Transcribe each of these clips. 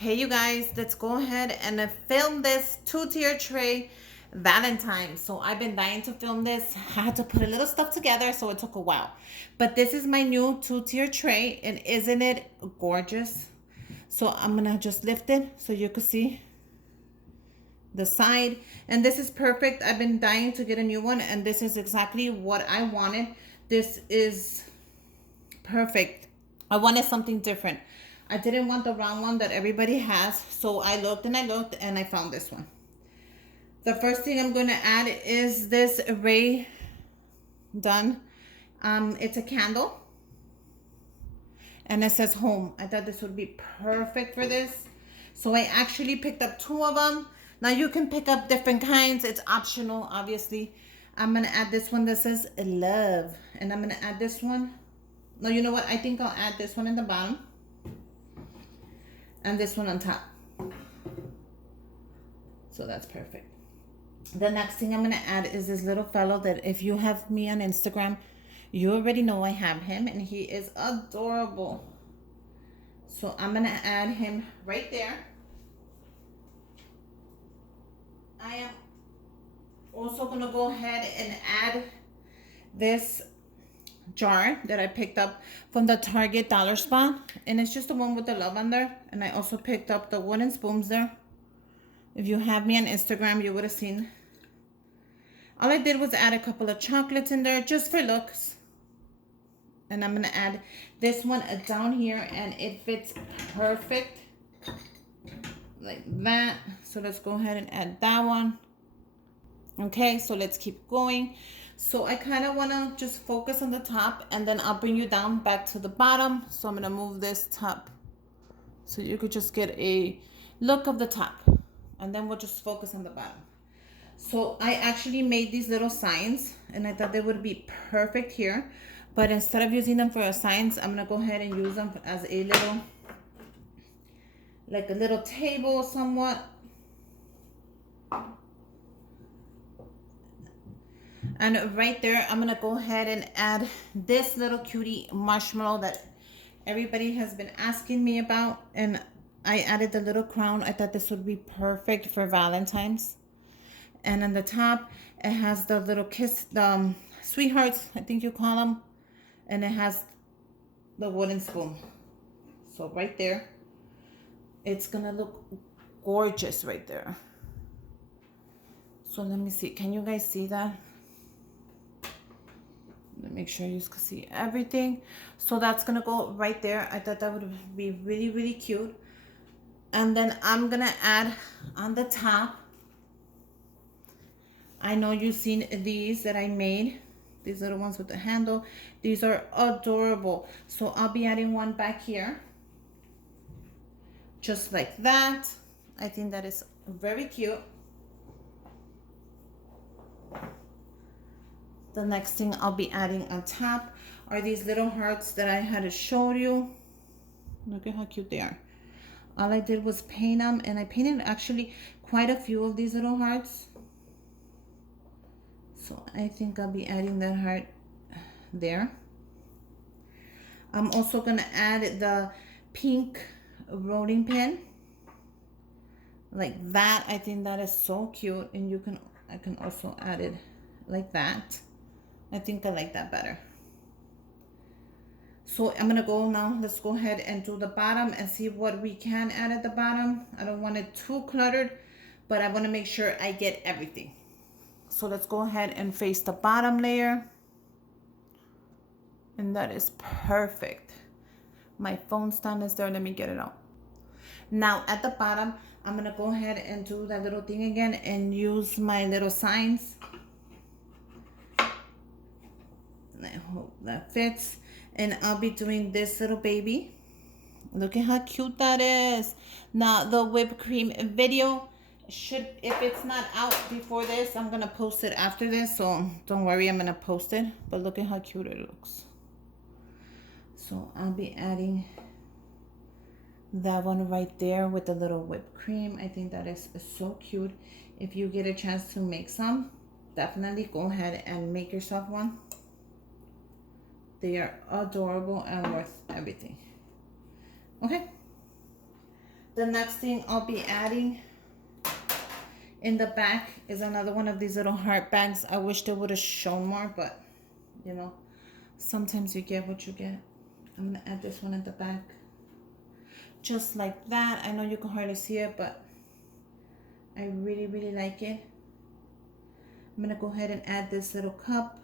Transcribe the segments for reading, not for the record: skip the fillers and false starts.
Hey you guys, let's go ahead and film this two-tier tray Valentine. So I've been dying to film this. I had to put a little stuff together, so it took a while. But this is my new two-tier tray, and isn't it gorgeous? So I'm gonna just lift it so you can see the side. And this is perfect. I've been dying to get a new one, and this is exactly what I wanted. This is perfect. I wanted something different. I didn't want the round one that everybody has, so I looked and I found this one. The first thing I'm going to add is this Ray Done. It's a candle and it says home. I thought this would be perfect for this. So I actually picked up two of them. Now you can pick up different kinds. It's optional, obviously. I'm going to add this one that says love. And I'm going to add this one. No, you know what? I think I'll add this one in the bottom. And this one on top. So that's perfect. The next thing I'm going to add is this little fellow that if you have me on Instagram, you already know I have him and he is adorable. So I'm going to add him right there. I am also going to go ahead and add this jar that I picked up from the Target dollar spot, and it's just the one with the love on there. And I also picked up the wooden spoons there. If you have me on Instagram, you would have seen. All I did was add a couple of chocolates in there just for looks. And I'm gonna add this one down here, and it fits perfect like that. So let's go ahead and add that one. Okay, so let's keep going. So I kind of want to just focus on the top, and then I'll bring you down back to the bottom. So I'm going to move this top so you could just get a look of the top, and then we'll just focus on the bottom. So I actually made these little signs, and I thought they would be perfect here. But instead of using them for signs, I'm going to go ahead and use them as a little, like a little table somewhat. And right there, I'm gonna go ahead and add this little cutie marshmallow that everybody has been asking me about. And I added the little crown. I thought this would be perfect for Valentine's. And on the top, it has the little kiss, the sweethearts, I think you call them. And it has the wooden spoon. So right there, it's gonna look gorgeous right there. So let me see, can you guys see that? Let me make sure you can see everything. So that's gonna go right there. I thought that would be really, really cute. And then I'm gonna add on the top, I know you've seen these that I made, these little ones with the handle. These are adorable. So I'll be adding one back here, just like that. I think that is very cute. The next thing I'll be adding on top are these little hearts that I had to show you. Look at how cute they are. All I did was paint them, and I painted actually quite a few of these little hearts. So I think I'll be adding that heart there. I'm also gonna add the pink rolling pin like that. I think that is so cute, and I can also add it like that. I think I like that better. So I'm gonna go now. Let's go ahead and do the bottom and see what we can add at the bottom. I don't want it too cluttered, but I want to make sure I get everything. So let's go ahead and face the bottom layer. And that is perfect. My phone stand is there. Let me get it out. Now at the bottom, I'm gonna go ahead and do that little thing again and use my little signs. And I hope that fits. And I'll be doing this little baby. Look at how cute that is. Now the whipped cream video should, if it's not out before this, I'm gonna post it after this, so don't worry, I'm gonna post it. But look at how cute it looks. So I'll be adding that one right there with the little whipped cream. I think that is so cute. If you get a chance to make some, definitely go ahead and make yourself one. They are adorable and worth everything. Okay. The next thing I'll be adding in the back is another one of these little heart bags. I wish they would have shown more, but you know, sometimes you get what you get. I'm gonna add this one in the back. Just like that. I know you can hardly see it, but I really, really like it. I'm gonna go ahead and add this little cup.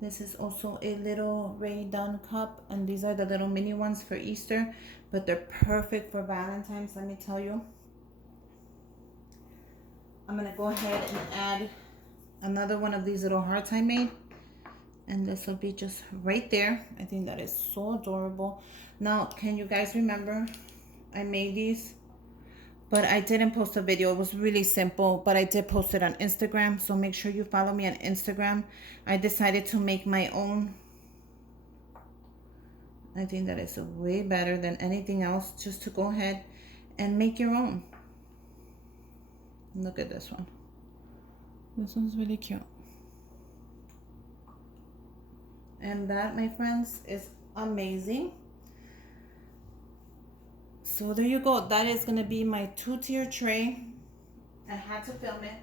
This is also a little Ray Dunn cup, and these are the little mini ones for Easter, but they're perfect for Valentine's, let me tell you. I'm gonna go ahead and add another one of these little hearts I made, and this will be just right there. I think that is so adorable. Now, can you guys remember I made these, but I didn't post a video. It was really simple, but I did post it on Instagram, so make sure you follow me on Instagram. I decided to make my own. I think that is way better than anything else, just to go ahead and make your own. Look at this one. This one's really cute. And that, my friends, is amazing. So there you go. That is going to be my 2-tier tray. I had to film it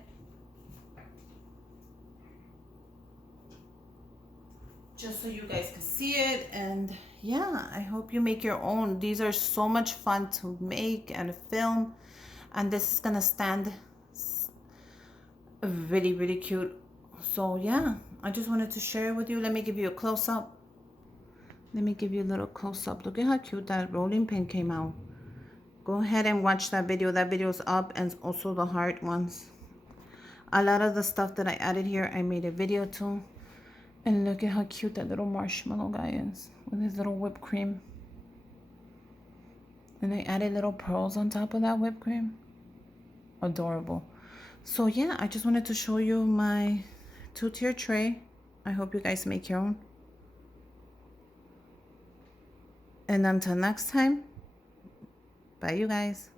just so you guys can see it. And yeah, I hope you make your own. These are so much fun to make and film, and this is gonna stand really, really cute. So yeah, I just wanted to share it with you. Let me give you a close-up. Let me give you a little close-up. Look at how cute that rolling pin came out. Go ahead and watch that video. That video's up, and also the heart ones. A lot of the stuff that I added here, I made a video too. And look at how cute that little marshmallow guy is with his little whipped cream. And I added little pearls on top of that whipped cream. Adorable. So yeah, I just wanted to show you my 2-tier tray. I hope you guys make your own. And until next time, bye you guys.